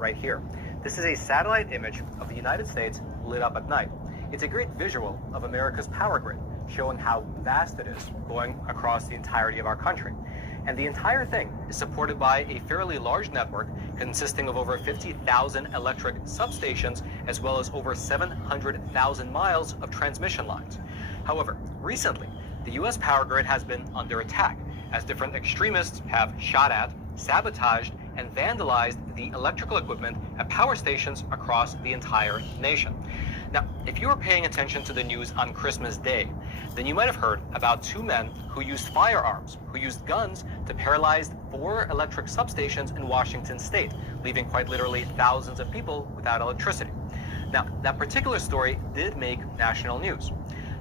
right here. This is a satellite image of the United States lit up at night. It's a great visual of America's power grid, showing how vast it is going across the entirety of our country. And the entire thing is supported by a fairly large network consisting of over 50,000 electric substations, as well as over 700,000 miles of transmission lines. However, recently, the U.S. power grid has been under attack, as different extremists have shot at, sabotaged, and vandalized the electrical equipment at power stations across the entire nation. Now, if you were paying attention to the news on Christmas Day, then you might have heard about two men who used firearms, who used guns to paralyze 4 electric substations in Washington state, leaving quite literally thousands of people without electricity. Now, that particular story did make national news.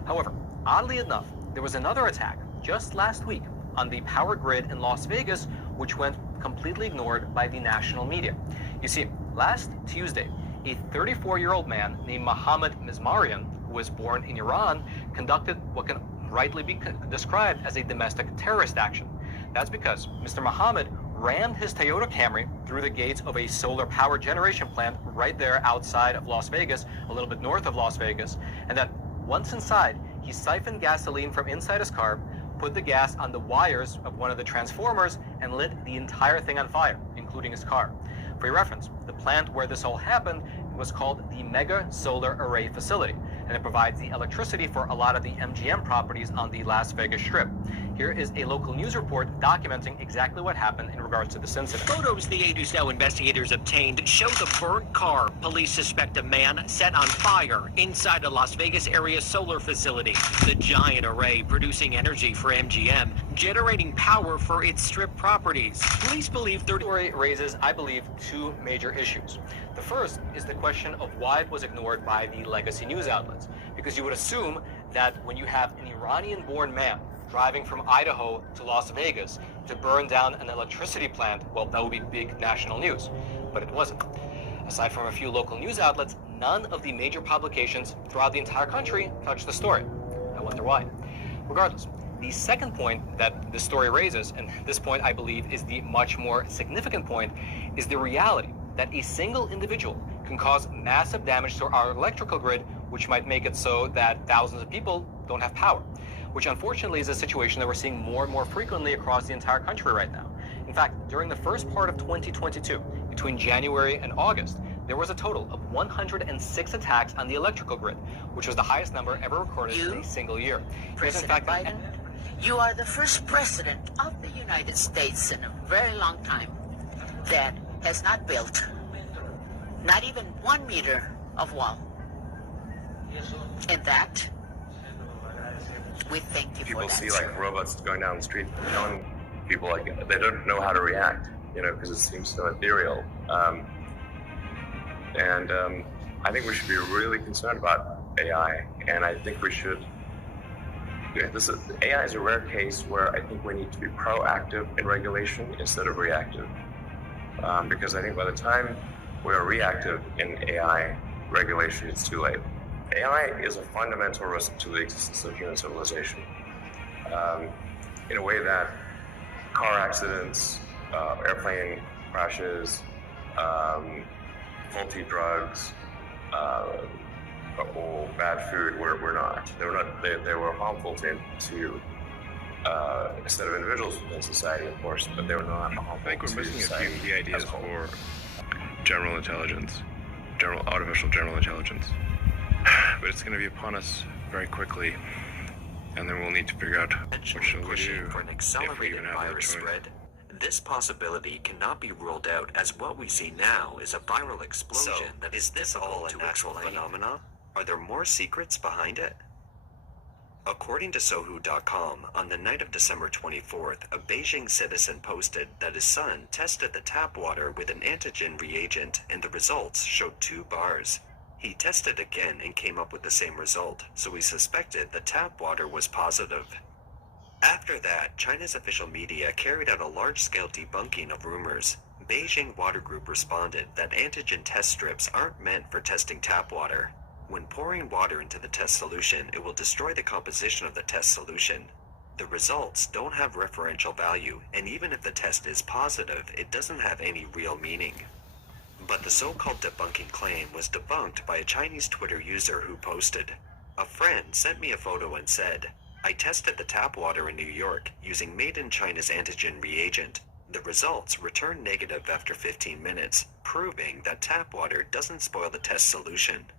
However, oddly enough, there was another attack just last week on the power grid in Las Vegas, which went completely ignored by the national media. You see, last Tuesday, a 34-year-old man named Mohammed Mizmarian, who was born in Iran, conducted what can rightly be described as a domestic terrorist action. That's because Mr. Mohammed rammed his Toyota Camry through the gates of a solar power generation plant right there outside of Las Vegas, a little bit north of Las Vegas, and then once inside, he siphoned gasoline from inside his car, put the gas on the wires of one of the transformers, and lit the entire thing on fire, including his car. For your reference, the plant where this all happened was called the Mega Solar Array Facility, and it provides the electricity for a lot of the MGM properties on the Las Vegas Strip. Here is a local news report documenting exactly what happened in regards to this incident. Photos the 8 News Now investigators obtained show the burnt car. Police suspect a man set on fire inside a Las Vegas area solar facility. The giant array producing energy for MGM, generating power for its Strip properties. Police believe The story raises, I believe, two major issues. The first is the question of why it was ignored by the legacy news outlets, because you would assume that when you have an Iranian-born man driving from Idaho to Las Vegas to burn down an electricity plant, well, that would be big national news, but it wasn't. Aside from a few local news outlets, none of the major publications throughout the entire country touched the story. I wonder why. Regardless, the second point that this story raises, and this point I believe is the much more significant point, is the reality that a single individual can cause massive damage to our electrical grid, which might make it so that thousands of people don't have power, which unfortunately is a situation that we're seeing more and more frequently across the entire country right now. In fact, during the first part of 2022, between January and August, there was a total of 106 attacks on the electrical grid, which was the highest number ever recorded in a single year. President Biden, you are the first president of the United States in a very long time that has not built not even 1 meter of wall. And that, we thank you for that. People see like robots going down the street telling people like they don't know how to react, because it seems so ethereal. I think we should be really concerned about AI, and I think we should. AI is a rare case where I think we need to be proactive in regulation instead of reactive, because I think by the time we are reactive in AI regulation, it's too late. AI is a fundamental risk to the existence of human civilization, in a way that car accidents, airplane crashes, faulty drugs, or bad food were not. They were harmful to a set of individuals within society, of course, but they were not harmful. I think we're missing a few key ideas for general intelligence, artificial general intelligence. But it's going to be upon us very quickly, and then we'll need to figure out what shall we do for an accelerated virus spread. This possibility cannot be ruled out, as what we see now is a viral explosion that is this all a natural phenomena? Are there more secrets behind it? According to Sohu.com, on the night of December 24th, a Beijing citizen posted that his son tested the tap water with an antigen reagent, and the results showed 2 bars. He tested again and came up with the same result, so he suspected the tap water was positive. After that, China's official media carried out a large-scale debunking of rumors. Beijing Water Group responded that antigen test strips aren't meant for testing tap water. When pouring water into the test solution, it will destroy the composition of the test solution. The results don't have referential value, and even if the test is positive, it doesn't have any real meaning. But the so-called debunking claim was debunked by a Chinese Twitter user who posted, "A friend sent me a photo and said, I tested the tap water in New York using made in China's antigen reagent. The results returned negative after 15 minutes, proving that tap water doesn't spoil the test solution."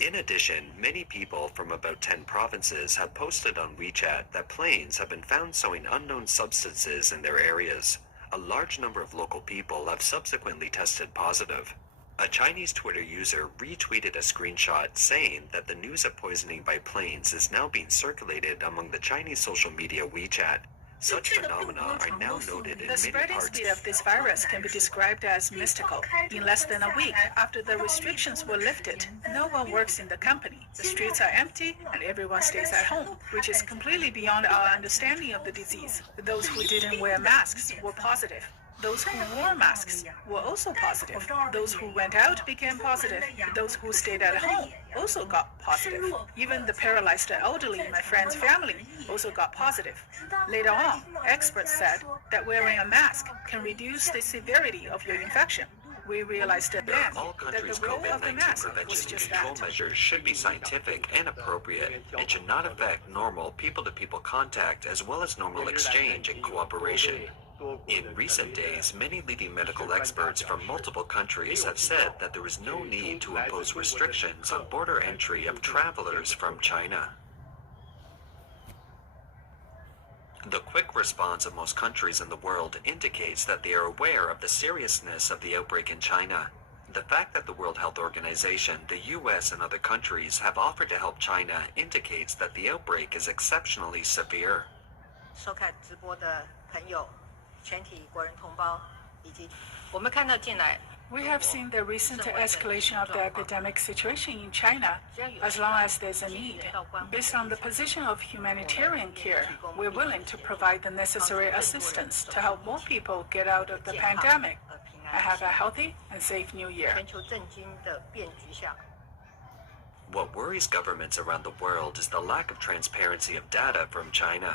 In addition, many people from about 10 provinces have posted on WeChat that planes have been found sowing unknown substances in their areas. A large number of local people have subsequently tested positive. A Chinese Twitter user retweeted a screenshot saying that the news of poisoning by planes is now being circulated among the Chinese social media WeChat. Such phenomena are now noted in The many spreading parts. speed of this virus can be described as mystical. In less than a week after the restrictions were lifted, no one works in the company. The streets are empty and everyone stays at home, which is completely beyond our understanding of the disease. Those who didn't wear masks were positive. Those who wore masks were also positive. Those who went out became positive. Those who stayed at home also got positive. Even the paralyzed elderly in my friend's family also got positive. Later on, experts said that wearing a mask can reduce the severity of your infection. We realized then All that countries' the role of the COVID-19 mask was prevention and just control that. measures should be scientific and appropriate and should not affect normal people-to-people contact as well as normal exchange and cooperation. In recent days, many leading medical experts from multiple countries have said that there is no need to impose restrictions on border entry of travelers from China. The quick response of most countries in the world indicates that they are aware of the seriousness of the outbreak in China. The fact that the World Health Organization, the US, and other countries have offered to help China indicates that the outbreak is exceptionally severe. 收看直播的朋友，全体国人同胞，以及我们看到近来 We have seen the recent escalation of the epidemic situation in China. As long as there's a need, based on the position of humanitarian care, we're willing to provide the necessary assistance to help more people get out of the pandemic and have a healthy and safe new year. 全球震惊的变局下。 What worries governments around the world is the lack of transparency of data from China.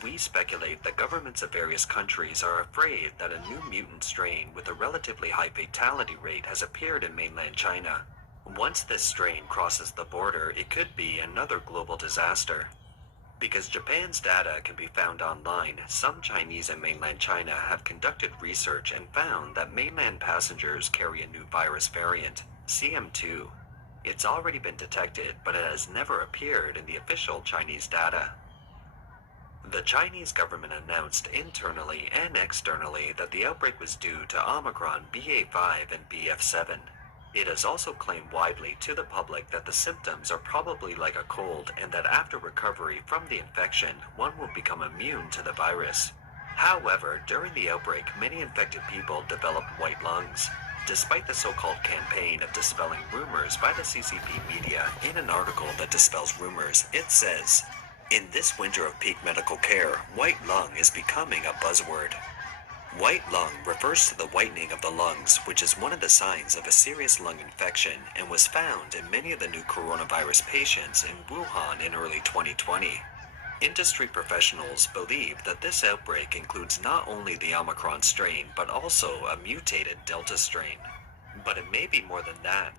We speculate that governments of various countries are afraid that a new mutant strain with a relatively high fatality rate has appeared in mainland China. Once this strain crosses the border, it could be another global disaster. Because Japan's data can be found online, some Chinese in mainland China have conducted research and found that mainland passengers carry a new virus variant, CM2. It's already been detected, but it has never appeared in the official Chinese data. The Chinese government announced internally and externally that the outbreak was due to Omicron BA5 and BF7. It has also claimed widely to the public that the symptoms are probably like a cold and that after recovery from the infection, one will become immune to the virus. However, during the outbreak, many infected people developed white lungs. Despite the so-called campaign of dispelling rumors by the CCP media, in an article that dispels rumors, it says, "In this winter of peak medical care, white lung is becoming a buzzword." White lung refers to the whitening of the lungs, which is one of the signs of a serious lung infection and was found in many of the new coronavirus patients in Wuhan in early 2020. Industry professionals believe that this outbreak includes not only the Omicron strain, but also a mutated Delta strain. But it may be more than that.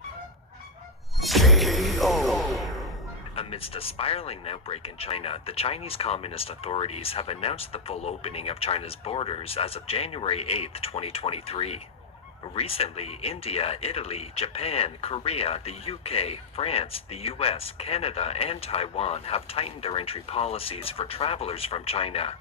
Amidst a spiraling outbreak in China, the Chinese Communist authorities have announced the full opening of China's borders as of January 8, 2023. Recently, India, Italy, Japan, Korea, the UK, France, the US, Canada, and Taiwan have tightened their entry policies for travelers from China.